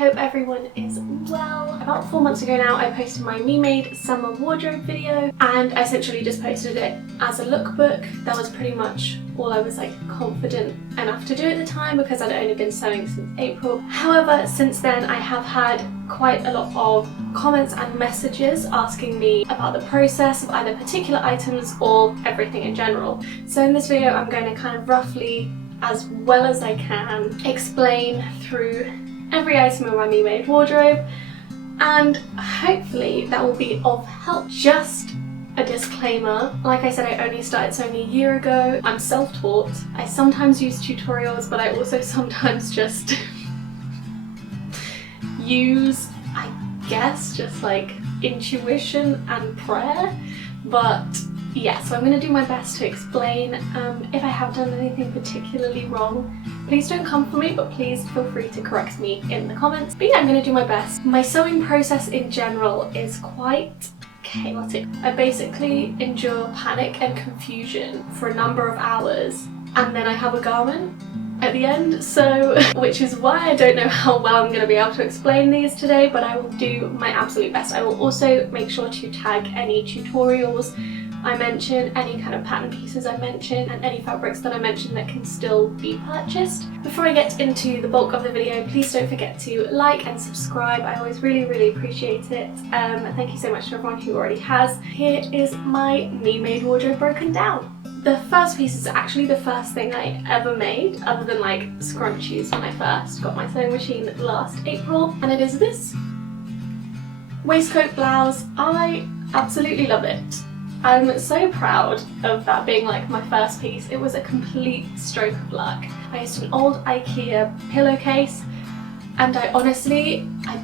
hope everyone is well. About 4 months ago now I posted my me-made summer wardrobe video, and I essentially just posted it as a lookbook. That was pretty much all I was confident enough to do at the time because I'd only been sewing since April. However, since then I have had quite a lot of comments and messages asking me about the process of either particular items or everything in general. So in this video I'm going to kind of roughly, as well as I can, explain through every item in my me-made wardrobe, and hopefully that will be of help. Just a disclaimer, like I said, I only started sewing a year ago. I'm self-taught. I sometimes use tutorials, but I also sometimes just use, I guess, just intuition and prayer. But yeah, so I'm going to do my best to explain. If I have done anything particularly wrong, please don't come for me, but please feel free to correct me in the comments. But yeah, I'm going to do my best. My sewing process in general is quite chaotic. I basically endure panic and confusion for a number of hours, and then I have a garment at the end, so which is why I don't know how well I'm going to be able to explain these today, but I will do my absolute best. I will also make sure to tag any tutorials I mention, any kind of pattern pieces I mention, and any fabrics that I mention that can still be purchased. Before I get into the bulk of the video, please don't forget to like and subscribe. I always really appreciate it. Thank you so much to everyone who already has. Here is my me-made wardrobe broken down. The first piece is actually the first thing I ever made, other than scrunchies when I first got my sewing machine last April, and it is this waistcoat blouse. I absolutely love it. I'm so proud of that being my first piece. It was a complete stroke of luck. I used an old IKEA pillowcase, and I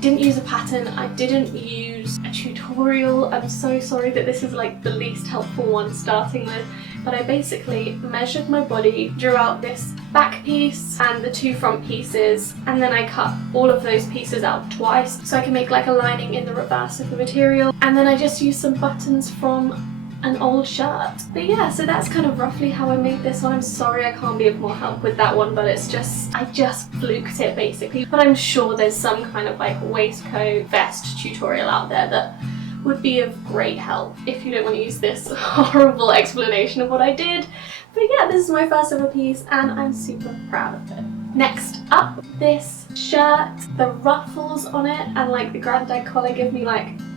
didn't use a pattern, I didn't use a tutorial. I'm so sorry that this is the least helpful one starting with, but I basically measured my body, drew out this back piece and the two front pieces, and then I cut all of those pieces out twice so I can make a lining in the reverse of the material, and then I just used some buttons from an old shirt. But yeah, so that's kind of roughly how I made this one. I'm sorry I can't be of more help with that one, but it's just, I just fluked it basically. But I'm sure there's some kind of waistcoat vest tutorial out there that would be of great help if you don't want to use this horrible explanation of what I did. But yeah, this is my first ever piece and I'm super proud of it. Next up, this shirt, the ruffles on it and the granddad collar give me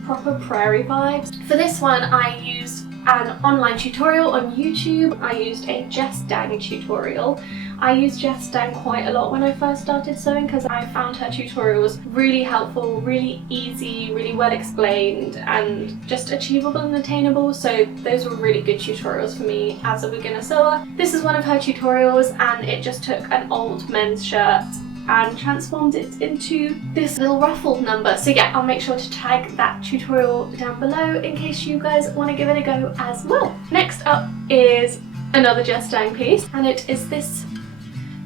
proper prairie vibes. For this one I used an online tutorial on YouTube. I used a Jess Dang tutorial. I used Jess Dang quite a lot when I first started sewing because I found her tutorials really helpful, really easy, really well explained, and just achievable and attainable, so those were really good tutorials for me as a beginner sewer. This is one of her tutorials, and it just took an old men's shirt and transformed it into this little ruffle number. So yeah, I'll make sure to tag that tutorial down below in case you guys want to give it a go as well. Next up is another Jess Dang piece, and it is this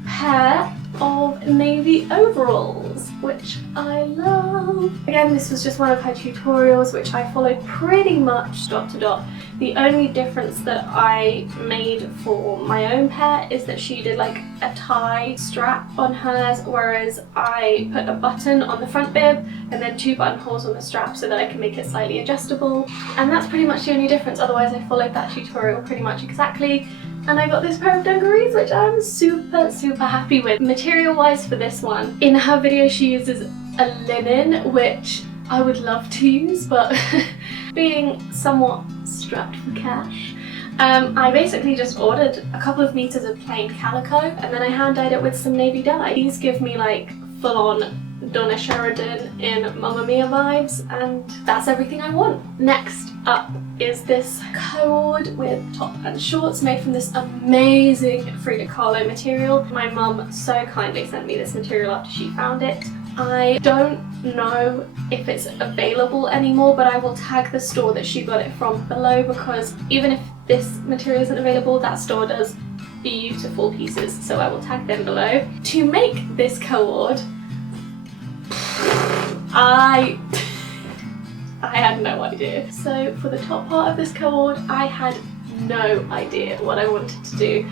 pair of navy overalls, which I love. Again, this was just one of her tutorials which I followed pretty much dot to dot. The only difference that I made for my own pair is that she did a tie strap on hers, whereas I put a button on the front bib and then two buttonholes on the strap so that I can make it slightly adjustable. And that's pretty much the only difference, otherwise I followed that tutorial pretty much exactly. And I got this pair of dungarees, which I'm super happy with. Material wise for this one, in her video she uses a linen, which I would love to use, but being somewhat strapped for cash, I basically just ordered a couple of meters of plain calico and then I hand dyed it with some navy dye. These give me full on Donna Sheridan in Mamma Mia vibes, and that's everything I want. Next up is this cord with top and shorts made from this amazing Frida Kahlo material. My mum so kindly sent me this material after she found it. I don't know if it's available anymore, but I will tag the store that she got it from below, because even if this material isn't available, that store does beautiful pieces, so I will tag them below. To make this cord, I had no idea. So for the top part of this cord, I had no idea what I wanted to do.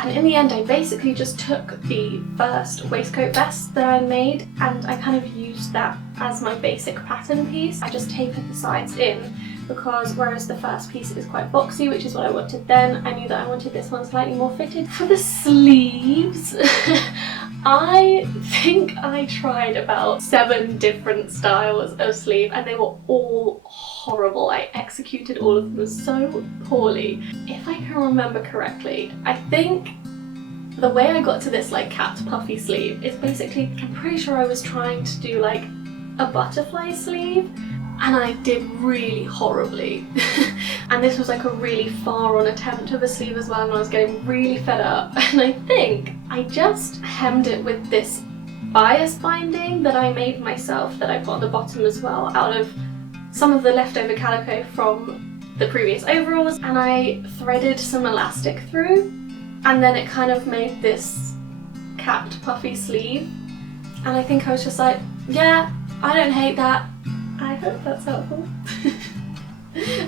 And in the end, I basically just took the first waistcoat vest that I made and I kind of used that as my basic pattern piece. I just tapered the sides in because whereas the first piece is quite boxy, which is what I wanted then, I knew that I wanted this one slightly more fitted. For the sleeves, I think I tried about 7 different styles of sleeve and they were all horrible. I executed all of them so poorly. If I can remember correctly, I think the way I got to this like capped puffy sleeve is basically, I'm pretty sure I was trying to do like a butterfly sleeve and I did really horribly. And this was like a really far on attempt of a sleeve as well and I was getting really fed up. And I think I just hemmed it with this bias binding that I made myself that I put on the bottom as well out of some of the leftover calico from the previous overalls, and I threaded some elastic through and then it kind of made this capped puffy sleeve. And I think I was just like, yeah, I don't hate that. I hope that's helpful.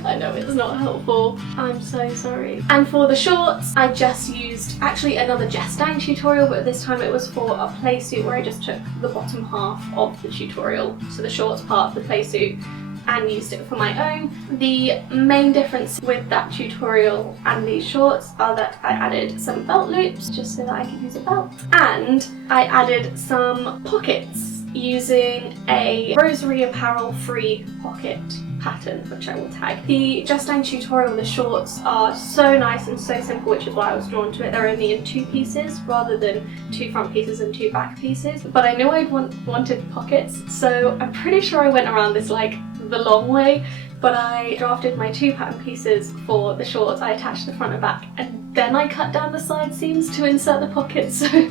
I know it's not helpful. I'm so sorry. And for the shorts, I just used actually another Jestang tutorial, but this time it was for a playsuit where I just took the bottom half of the tutorial, so the shorts part of the playsuit, and used it for my own. The main difference with that tutorial and these shorts are that I added some belt loops just so that I could use a belt, and I added some pockets using a Rosary Apparel free pocket pattern, which I will tag. The Jestang tutorial, the shorts are so nice and so simple, which is why I was drawn to it. They're only in 2 pieces rather than 2 front pieces and 2 back pieces, but I knew I'd wanted pockets, so I'm pretty sure I went around this like the long way, but I drafted my 2 pattern pieces for the shorts. I attached the front and back and then I cut down the side seams to insert the pockets, so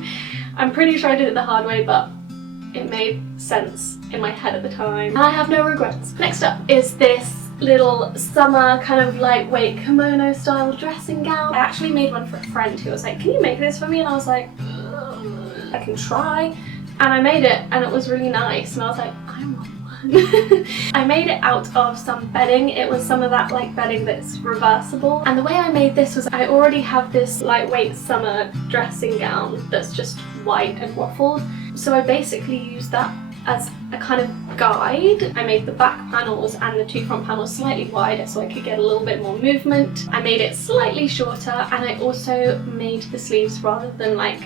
I'm pretty sure I did it the hard way, but it made sense in my head at the time and I have no regrets. Next up is this little summer kind of lightweight kimono style dressing gown. I actually made one for a friend who was like, can you make this for me? And I was like, I can try. And I made it and it was really nice and I was like, I want one. I made it out of some bedding. It was some of that like bedding that's reversible. And the way I made this was I already have this lightweight summer dressing gown that's just white and waffled. So I basically used that as a kind of guide. I made the back panels and the 2 front panels slightly wider so I could get a little bit more movement. I made it slightly shorter and I also made the sleeves rather than like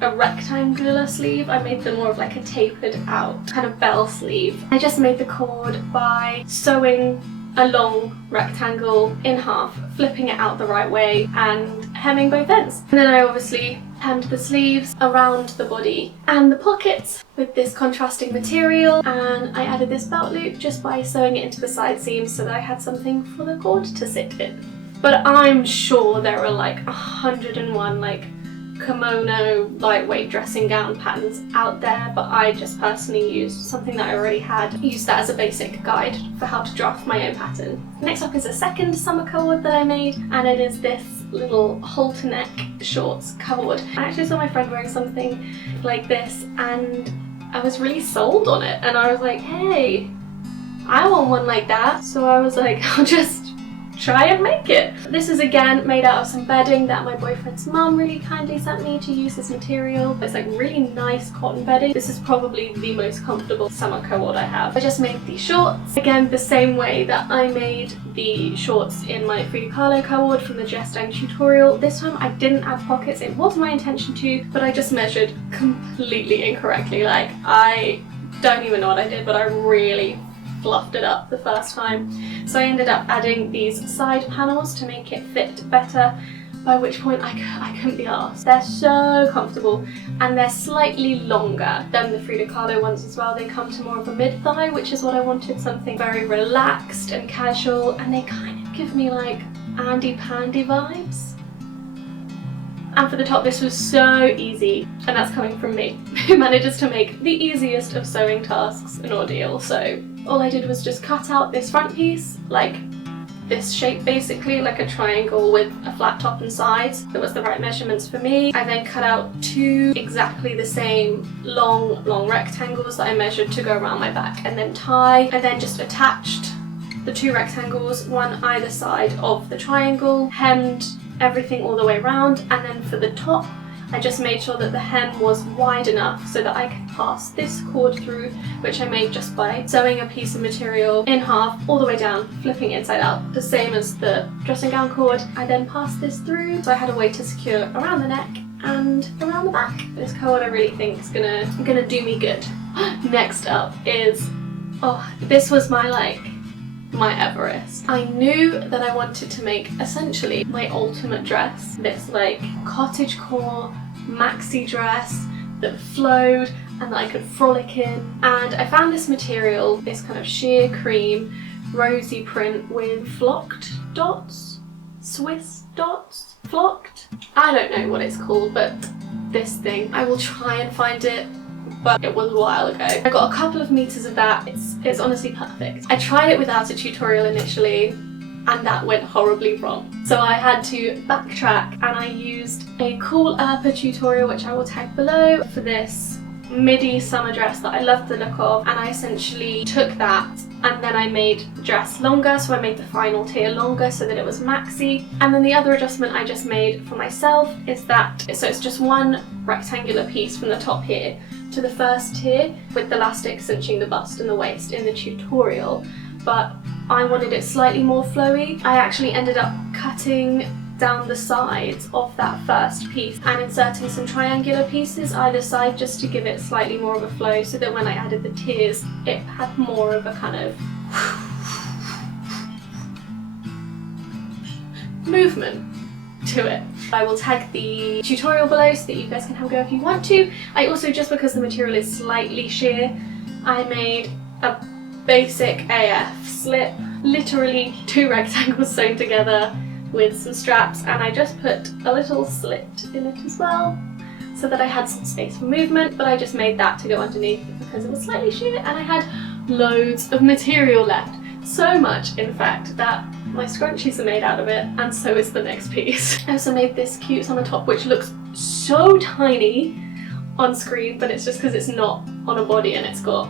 a rectangular sleeve, I made them more of like a tapered out kind of bell sleeve. I just made the cord by sewing a long rectangle in half, flipping it out the right way and hemming both ends. And then I obviously hemmed the sleeves around the body and the pockets with this contrasting material, and I added this belt loop just by sewing it into the side seams so that I had something for the cord to sit in. But I'm sure there are like 101 like kimono lightweight dressing gown patterns out there, but I just personally used something that I already had, used that as a basic guide for how to draft my own pattern. Next up is a second summer cord that I made, and it is this little halter neck shorts cord. I actually saw my friend wearing something like this and I was really sold on it, and I was like, hey, I want one like that. So I was like, I'll just try and make it. This is again made out of some bedding that my boyfriend's mum really kindly sent me to use as material. It's like really nice cotton bedding. This is probably the most comfortable summer cord I have. I just made these shorts, again the same way that I made the shorts in my Frida Kahlo cord from the Jestang tutorial. This time I didn't add pockets, it was my intention to, but I just measured completely incorrectly. Like, I don't even know what I did, but I really fluffed it up the first time. So I ended up adding these side panels to make it fit better, by which point I couldn't be arsed. They're so comfortable and they're slightly longer than the Frida Kahlo ones as well. They come to more of a mid-thigh, which is what I wanted, something very relaxed and casual, and they kind of give me like Andy Pandy vibes. And for the top, this was so easy, and that's coming from me, who manages to make the easiest of sewing tasks an ordeal. So all I did was just cut out this front piece, like this shape basically, like a triangle with a flat top and sides. That was the right measurements for me. I then cut out 2 exactly the same long rectangles that I measured to go around my back and then tie. I then just attached the 2 rectangles, one either side of the triangle, hemmed everything all the way around, and then for the top I just made sure that the hem was wide enough so that I could pass this cord through, which I made just by sewing a piece of material in half all the way down, flipping it inside out, the same as the dressing gown cord. I then passed this through, so I had a way to secure around the neck and around the back. This cord I really think is gonna do me good. Next up is, oh, this was my Everest. I knew that I wanted to make essentially my ultimate dress, this like cottagecore maxi dress that flowed and that I could frolic in, and I found this material, this kind of sheer cream rosy print with flocked dots, Swiss dots, flocked, I don't know what it's called, but this thing, I will try and find it, but it was a while ago. I got a couple of meters of that. It's honestly perfect. I tried it without a tutorial initially, and that went horribly wrong. So I had to backtrack, and I used a cool Urpa tutorial, which I will tag below, for this midi summer dress that I loved the look of, and I essentially took that and then I made the dress longer, so I made the final tier longer so that it was maxi. And then the other adjustment I just made for myself is that, so it's just one rectangular piece from the top here to the first tier, with the elastic cinching the bust and the waist in the tutorial, but I wanted it slightly more flowy. I actually ended up cutting down the sides of that first piece and inserting some triangular pieces either side just to give it slightly more of a flow, so that when I added the tiers it had more of a kind of movement to it. I will tag the tutorial below so that you guys can have a go if you want to. I also, just because the material is slightly sheer, I made a basic AF slip, literally 2 rectangles sewn together with some straps, and I just put a little slit in it as well so that I had some space for movement, but I just made that to go underneath because it was slightly sheer and I had loads of material left. So much, in fact, that my scrunchies are made out of it, and so is the next piece. I also made this cute summer top, which looks so tiny on screen, but it's just because it's not on a body and it's got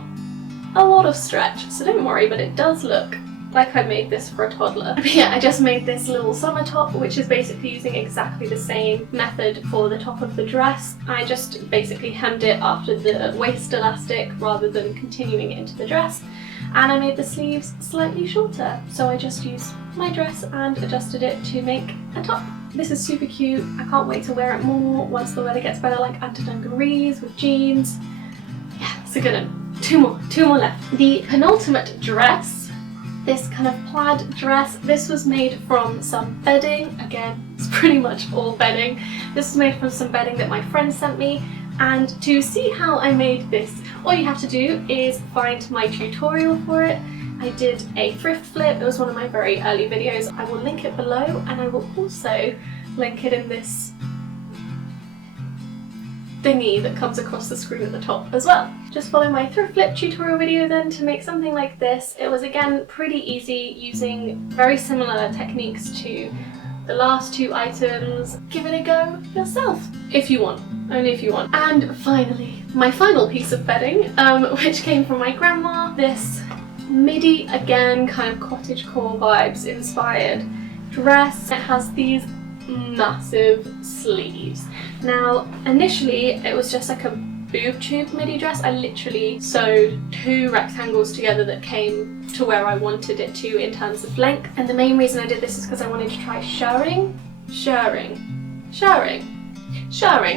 a lot of stretch, so don't worry, but it does look like I made this for a toddler. But yeah, I just made this little summer top, which is basically using exactly the same method for the top of the dress. I just basically hemmed it after the waist elastic rather than continuing it into the dress. And I made the sleeves slightly shorter, so I just used my dress and adjusted it to make a top. This is super cute. I can't wait to wear it more once the weather gets better, like under dungarees with jeans. Yeah, it's a good one. Two more left. The penultimate dress, this kind of plaid dress. This was made from some bedding. Again, it's pretty much all bedding. This was made from some bedding that my friend sent me. And to see how I made this, all you have to do is find my tutorial for it. I did a thrift flip. It was one of my very early videos. I will link it below, and I will also link it in this thingy that comes across the screen at the top as well. Just follow my thrift flip tutorial video then to make something like this. It was again pretty easy, using very similar techniques to the last 2 items. Give it a go yourself if you want, only if you want. And finally, my final piece of bedding, which came from my grandma. This midi, again kind of cottagecore vibes inspired dress. It has these massive sleeves. Now initially it was just like a boob tube midi dress. I literally sewed 2 rectangles together that came to where I wanted it to in terms of length, and the main reason I did this is because I wanted to try shirring.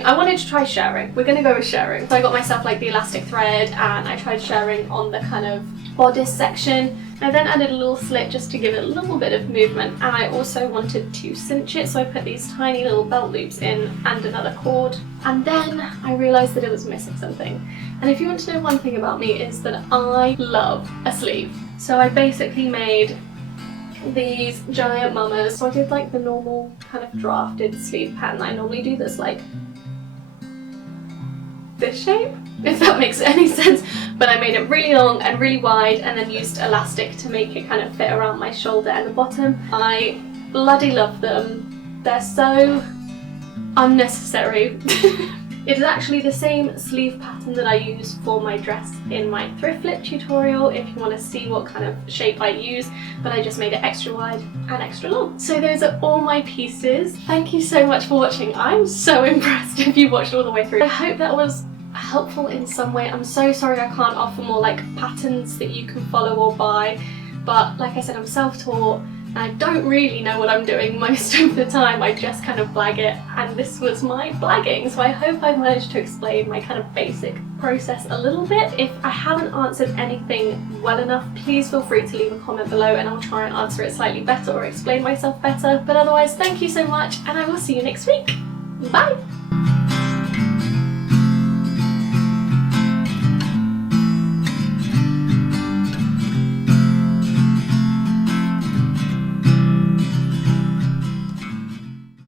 I wanted to try shirring. We're gonna go with shirring. So I got myself like the elastic thread and I tried shirring on the kind of bodice section. I then added a little slit just to give it a little bit of movement, and I also wanted to cinch it, so I put these tiny little belt loops in and another cord. And then I realised that it was missing something. And if you want to know one thing about me, is that I love a sleeve. So I basically made these giant mamas. So I did like the normal kind of drafted sleeve pattern I normally do, that's like this shape, if that makes any sense, but I made it really long and really wide and then used elastic to make it kind of fit around my shoulder and the bottom. I bloody love them. They're so unnecessary. It is actually the same sleeve pattern that I use for my dress in my thrift flip tutorial if you want to see what kind of shape I use, but I just made it extra wide and extra long. So those are all my pieces. Thank you so much for watching. I'm so impressed if you watched all the way through. I hope that was helpful in some way. I'm so sorry I can't offer more like patterns that you can follow or buy, but like I said, I'm self-taught. I don't really know what I'm doing most of the time, I just kind of blag it, and this was my blagging, so I hope I managed to explain my kind of basic process a little bit. If I haven't answered anything well enough, please feel free to leave a comment below and I'll try and answer it slightly better or explain myself better. But otherwise, thank you so much and I will see you next week. Bye!